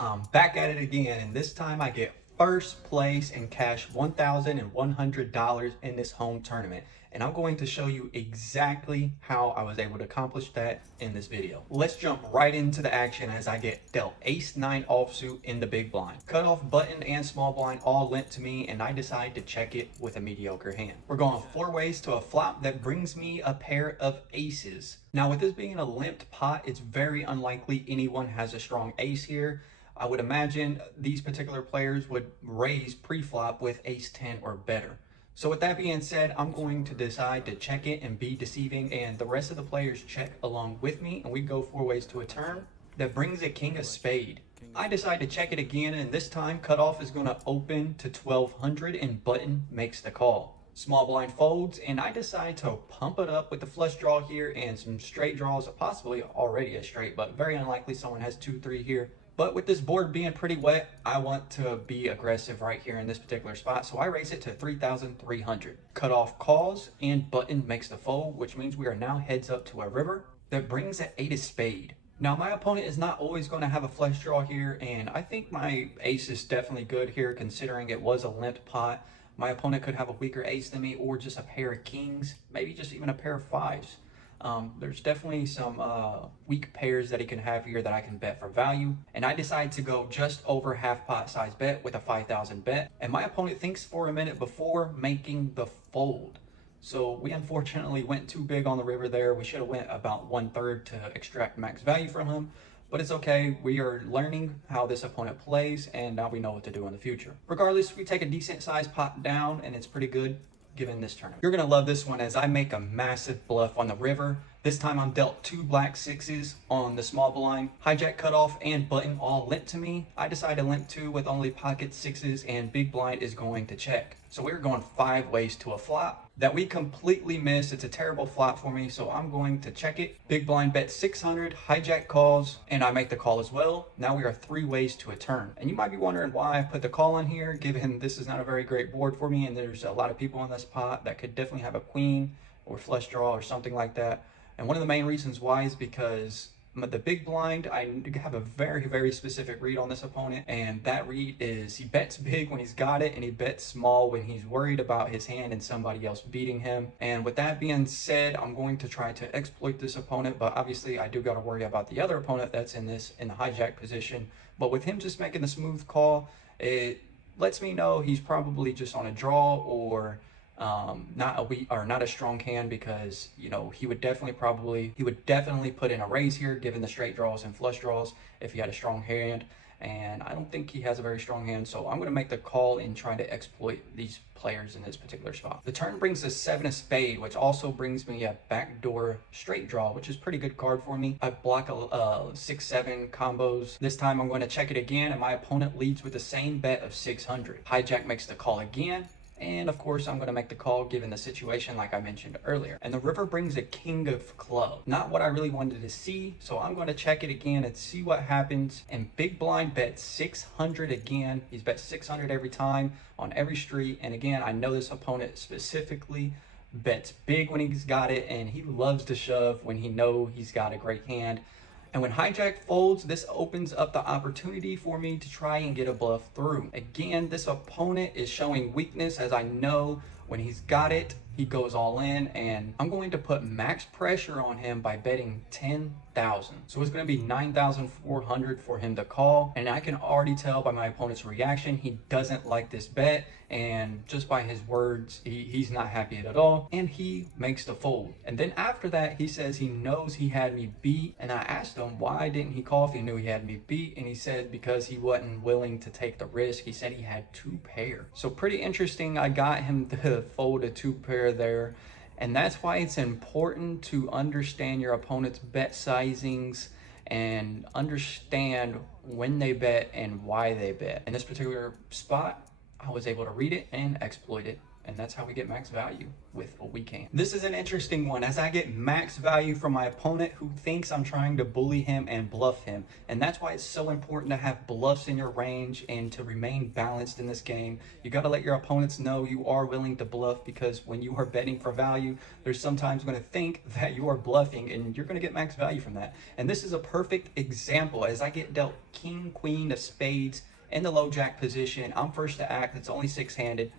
I'm back at it again, and this time I get first place and cash $1,100 in this home tournament. And I'm going to show you exactly how I was able to accomplish that in this video. Let's jump right into the action as I get dealt ace-9 offsuit in the big blind. Cutoff button and small blind all lent to me, and I decide to check it with a mediocre hand. We're going 4 ways to a flop that brings me a pair of aces. Now, with this being a limped pot, it's very unlikely anyone has a strong ace here. I would imagine these particular players would raise pre-flop with ace-10 or better. So with that being said, I'm going to decide to check it and be deceiving, and the rest of the players check along with me, and we go 4 ways to a turn that brings a king of spade. I decide to check it again, and this time cutoff is going to open to 1200 and button makes the call. Small blind folds, and I decide to pump it up with the flush draw here and some straight draws, possibly already a straight, but very unlikely someone has 2-3 here. But with this board being pretty wet, I want to be aggressive right here in this particular spot, so I raise it to 3,300. Cutoff calls and button makes the fold, which means we are now heads up to a river that brings an 8 of spade. Now, my opponent is not always going to have a flush draw here, and I think my ace is definitely good here considering it was a limped pot. My opponent could have a weaker ace than me, or just a pair of kings, maybe just even a pair of fives. There's definitely some weak pairs that he can have here that I can bet for value. And I decide to go just over half pot size bet with a 5,000 bet. And my opponent thinks for a minute before making the fold. So we unfortunately went too big on the river there. We should have went about 1/3 to extract max value from him. But it's okay, we are learning how this opponent plays, and now we know what to do in the future. Regardless, we take a decent sized pot down, and it's pretty good given this tournament. You're gonna love this one as I make a massive bluff on the river. This time I'm dealt 2 black 6s on the small blind. Hijack, cutoff, and button all limp to me. I decide to limp 2 with only pocket 6s, and big blind is going to check. So we're going 5 ways to a flop that we completely missed. It's a terrible flop for me, so I'm going to check it. Big blind bet 600, hijack calls, and I make the call as well. Now we are 3 ways to a turn. And you might be wondering why I put the call on here, given this is not a very great board for me, and there's a lot of people in this pot that could definitely have a queen or flush draw or something like that. And one of the main reasons why is because the big blind, I have a very, very specific read on this opponent, and that read is he bets big when he's got it, and he bets small when he's worried about his hand and somebody else beating him. And with that being said, I'm going to try to exploit this opponent, but obviously I do got to worry about the other opponent that's in the hijack position. But with him just making the smooth call, it lets me know he's probably just on a draw or not a weak or not a strong hand, because you know he would definitely put in a raise here given the straight draws and flush draws if he had a strong hand, and I don't think he has a very strong hand, so I'm going to make the call and try to exploit these players in this particular spot. The turn brings a 7 of spade, which also brings me a backdoor straight draw, which is pretty good card for me. I block a 6-7 combos. This time I'm going to check it again, and my opponent leads with the same bet of 600. Hijack makes the call again. And of course, I'm going to make the call given the situation like I mentioned earlier. And the river brings a king of club. Not what I really wanted to see, so I'm going to check it again and see what happens. And big blind bets 600 again. He's bet 600 every time on every street. And again, I know this opponent specifically bets big when he's got it, and he loves to shove when he knows he's got a great hand. And when hijack folds, this opens up the opportunity for me to try and get a bluff through. Again, this opponent is showing weakness, as I know when he's got it, he goes all in, and I'm going to put max pressure on him by betting 10,000. So it's going to be 9,400 for him to call, and I can already tell by my opponent's reaction he doesn't like this bet, and just by his words he's not happy at all, and he makes the fold. And then after that, he says he knows he had me beat, and I asked him why didn't he call if he knew he had me beat, and he said because he wasn't willing to take the risk. He said he had 2 pair. So pretty interesting. I got him to fold a 2 pair there. And that's why it's important to understand your opponent's bet sizings and understand when they bet and why they bet. In this particular spot, I was able to read it and exploit it. And that's how we get max value with what we can. This is an interesting one as I get max value from my opponent who thinks I'm trying to bully him and bluff him. And that's why it's so important to have bluffs in your range and to remain balanced in this game. You got to let your opponents know you are willing to bluff, because when you are betting for value, they're sometimes going to think that you are bluffing and you're going to get max value from that. And this is a perfect example as I get dealt king, queen of spades in the low jack position. I'm first to act. It's only six-handed.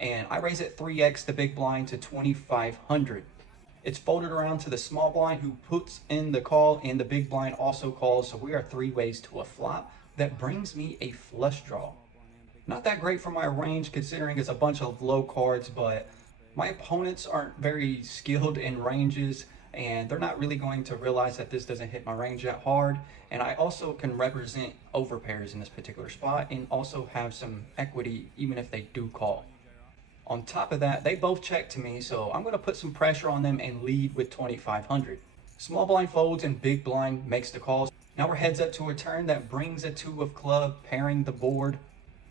And I raise it 3x the big blind to 2,500. It's folded around to the small blind who puts in the call, and the big blind also calls. So we are three ways to a flop. That brings me a flush draw. Not that great for my range considering it's a bunch of low cards, but my opponents aren't very skilled in ranges and they're not really going to realize that this doesn't hit my range that hard. And I also can represent overpairs in this particular spot and also have some equity even if they do call. On top of that, they both check to me, so I'm going to put some pressure on them and lead with 2,500. Small blind folds and big blind makes the calls. Now we're heads up to a turn that brings a two of club, pairing the board.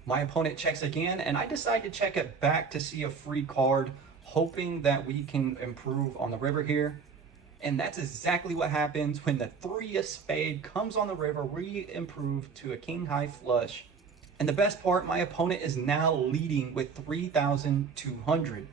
My opponent checks again, and I decide to check it back to see a free card, hoping that we can improve on the river here. And that's exactly what happens when the three of spade comes on the river. We improve to a king high flush. And the best part, my opponent is now leading with 3,200.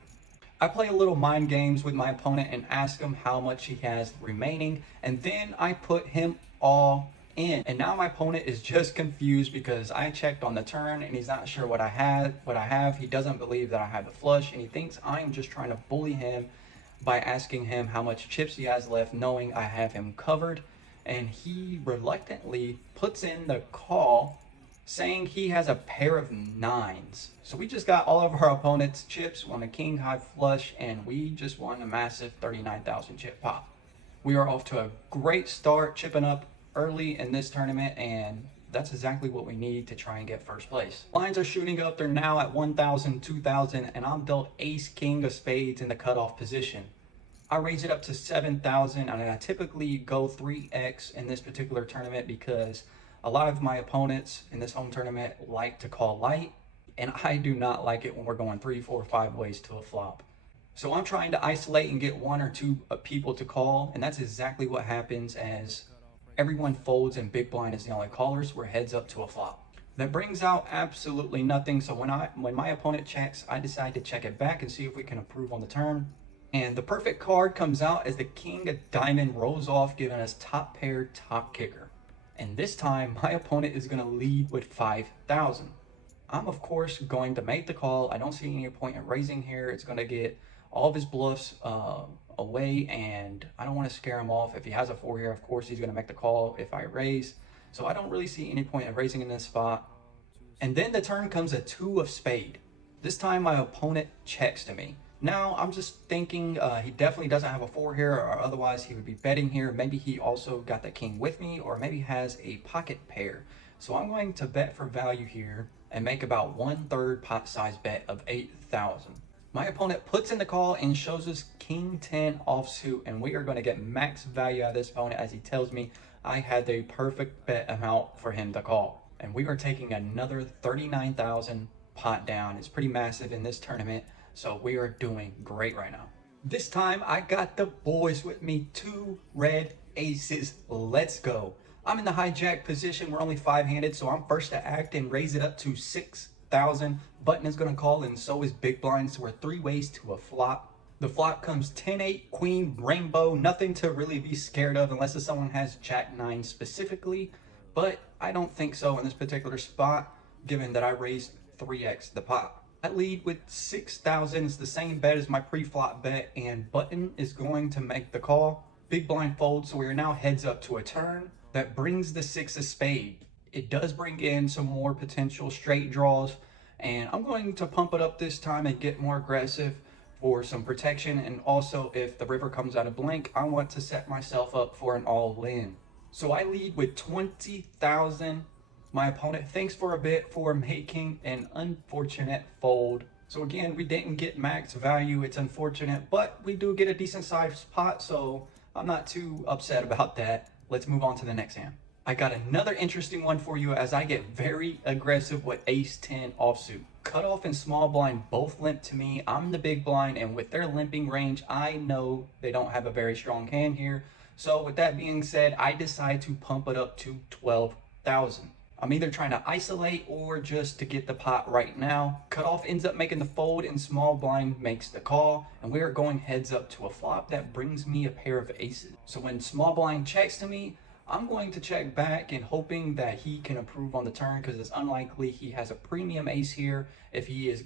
I play a little mind games with my opponent and ask him how much he has remaining, and then I put him all in. And now my opponent is just confused because I checked on the turn and he's not sure what I have. He doesn't believe that I have the flush, and he thinks I'm just trying to bully him by asking him how much chips he has left, knowing I have him covered. And he reluctantly puts in the call, saying he has a pair of nines. So we just got all of our opponent's chips on a king high flush, and we just won a massive 39,000 chip pop. We are off to a great start, chipping up early in this tournament, and that's exactly what we need to try and get first place. Lines are shooting up. They're now at 1,000, 2,000, and I'm dealt ace king of spades in the cutoff position. I raise it up to 7,000, and I typically go 3x in this particular tournament because a lot of my opponents in this home tournament like to call light, and I do not like it when we're going 3, 4, 5 ways to a flop. So I'm trying to isolate and get one or two people to call, and that's exactly what happens as everyone folds and big blind is the only callers. We're heads up to a flop. That brings out absolutely nothing. So when my opponent checks, I decide to check it back and see if we can improve on the turn. And the perfect card comes out as the king of diamond rolls off, giving us top pair, top kicker. And this time, my opponent is going to lead with 5,000. I'm, of course, going to make the call. I don't see any point in raising here. It's going to get all of his bluffs away, and I don't want to scare him off. If he has a 4 here, of course, he's going to make the call if I raise. So I don't really see any point in raising in this spot. And then the turn comes a 2 of spade. This time, my opponent checks to me. Now, I'm just thinking he definitely doesn't have a 4 here, or otherwise he would be betting here. Maybe he also got the king with me, or maybe has a pocket pair. So I'm going to bet for value here and make about 1/3 pot size bet of 8,000. My opponent puts in the call and shows us king 10 offsuit, and we are going to get max value out of this opponent as he tells me I had the perfect bet amount for him to call. And we are taking another 39,000 pot down. It's pretty massive in this tournament. So we are doing great right now. This time I got the boys with me, 2 red aces. Let's go. I'm in the hijack position. We're only 5-handed, so I'm first to act and raise it up to 6,000. Button is going to call, and so is big blind. So we're 3 ways to a flop. The flop comes 10-8, queen, rainbow. Nothing to really be scared of unless someone has jack 9 specifically. But I don't think so in this particular spot, given that I raised 3x the pot. I lead with 6,000. It's the same bet as my pre-flop bet, and button is going to make the call. Big blind folds, so we are now heads up to a turn that brings the 6 of spade. It does bring in some more potential straight draws, and I'm going to pump it up this time and get more aggressive for some protection. And also, if the river comes out of blank, I want to set myself up for an all-in. So I lead with 20,000. My opponent thinks for a bit for making an unfortunate fold. So again, we didn't get max value. It's unfortunate, but we do get a decent sized pot, so I'm not too upset about that. Let's move on to the next hand. I got another interesting one for you as I get very aggressive with ace 10 offsuit. Cutoff and small blind both limp to me. I'm the big blind, and with their limping range, I know they don't have a very strong hand here. So with that being said, I decide to pump it up to 12,000. I'm either trying to isolate or just to get the pot right now. Cutoff ends up making the fold and small blind makes the call, and we are going heads up to a flop that brings me a pair of aces. So when small blind checks to me, I'm going to check back and hoping that he can improve on the turn, because it's unlikely he has a premium ace here if he is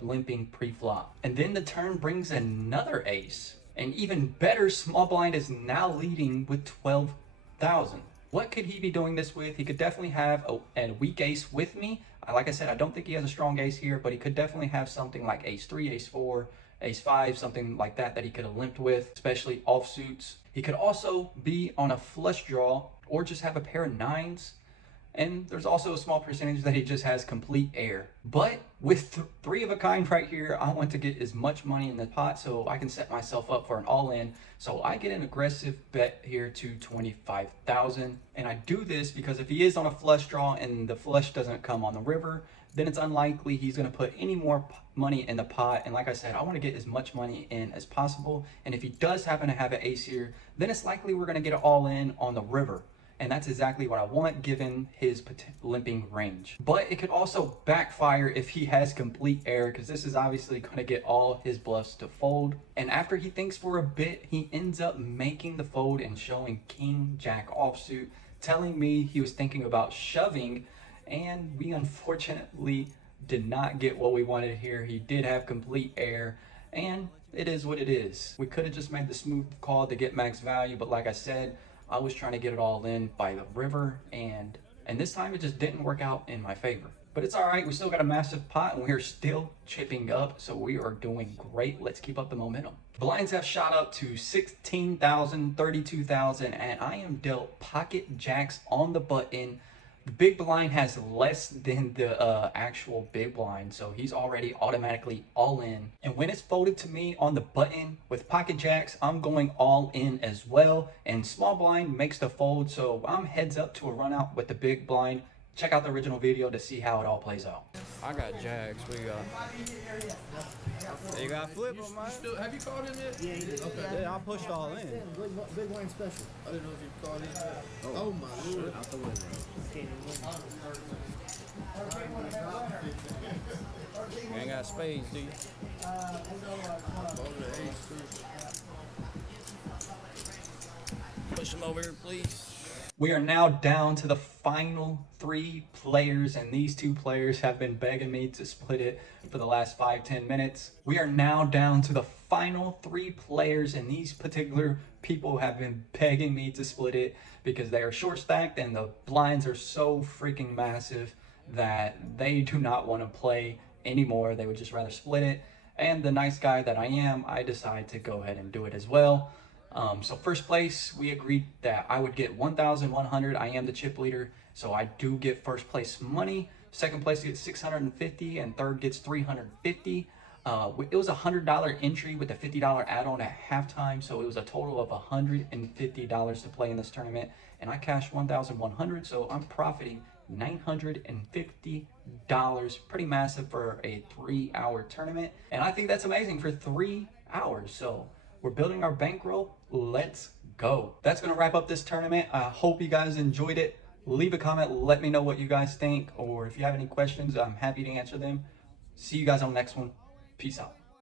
limping pre-flop. And then the turn brings another ace. And even better, small blind is now leading with 12,000. What could he be doing this with? He could definitely have a weak ace with me. Like I said, I don't think he has a strong ace here, but he could definitely have something like ace 3, ace 4, ace 5, something like that he could have limped with, especially offsuits. He could also be on a flush draw or just have a pair of nines. And there's also a small percentage that he just has complete air. But with three of a kind right here, I want to get as much money in the pot so I can set myself up for an all-in. So I get an aggressive bet here to 25,000. And I do this because if he is on a flush draw and the flush doesn't come on the river, then it's unlikely he's going to put any more money in the pot. And like I said, I want to get as much money in as possible. And if he does happen to have an ace here, then it's likely we're going to get it all in on the river. And that's exactly what I want given his limping range. But it could also backfire if he has complete air, because this is obviously going to get all his bluffs to fold. And after he thinks for a bit, he ends up making the fold and showing king jack offsuit, telling me he was thinking about shoving, and we unfortunately did not get what we wanted here. He did have complete air, and it is what it is. We could have just made the smooth call to get max value, but like I said, I was trying to get it all in by the river, and this time it just didn't work out in my favor. But it's all right. We still got a massive pot, and we're still chipping up, so we are doing great. Let's keep up the momentum. Blinds have shot up to 16,000, 32,000, and I am dealt pocket jacks on the button. The big blind has less than the actual big blind, so he's already automatically all in. And when it's folded to me on the button with pocket jacks, I'm going all in as well. And small blind makes the fold, so I'm heads up to a run out with the big blind. Check out the original video to see how it all plays out. I got jacks. We got. You got flip them, man. Have you called him yet? Yeah, he did. Okay. Yeah, I pushed all in. Big wine special. I didn't know if you called him yet. Oh my lord. Out the window. You ain't got spades, do you? Push them over here, please. We are now down to the final three players, and these two players have been begging me to split it for the last 5-10 minutes. We are now down to the final three players, and these particular people have been begging me to split it because they are short stacked and the blinds are so freaking massive that they do not want to play anymore. They would just rather split it. And the nice guy that I am, I decide to go ahead and do it as well. So first place, we agreed that I would get 1,100. I am the chip leader, so I do get first place money. Second place gets 650, and third gets 350. It was a $100 entry with a $50 add-on at halftime, so it was a total of $150 to play in this tournament, and I cashed 1,100, so I'm profiting $950. Pretty massive for a 3-hour tournament, and I think that's amazing for 3 hours. So we're building our bankroll. Let's go. That's going to wrap up this tournament. I hope you guys enjoyed it. Leave a comment. Let me know what you guys think, or if you have any questions, I'm happy to answer them. See you guys on the next one. Peace out.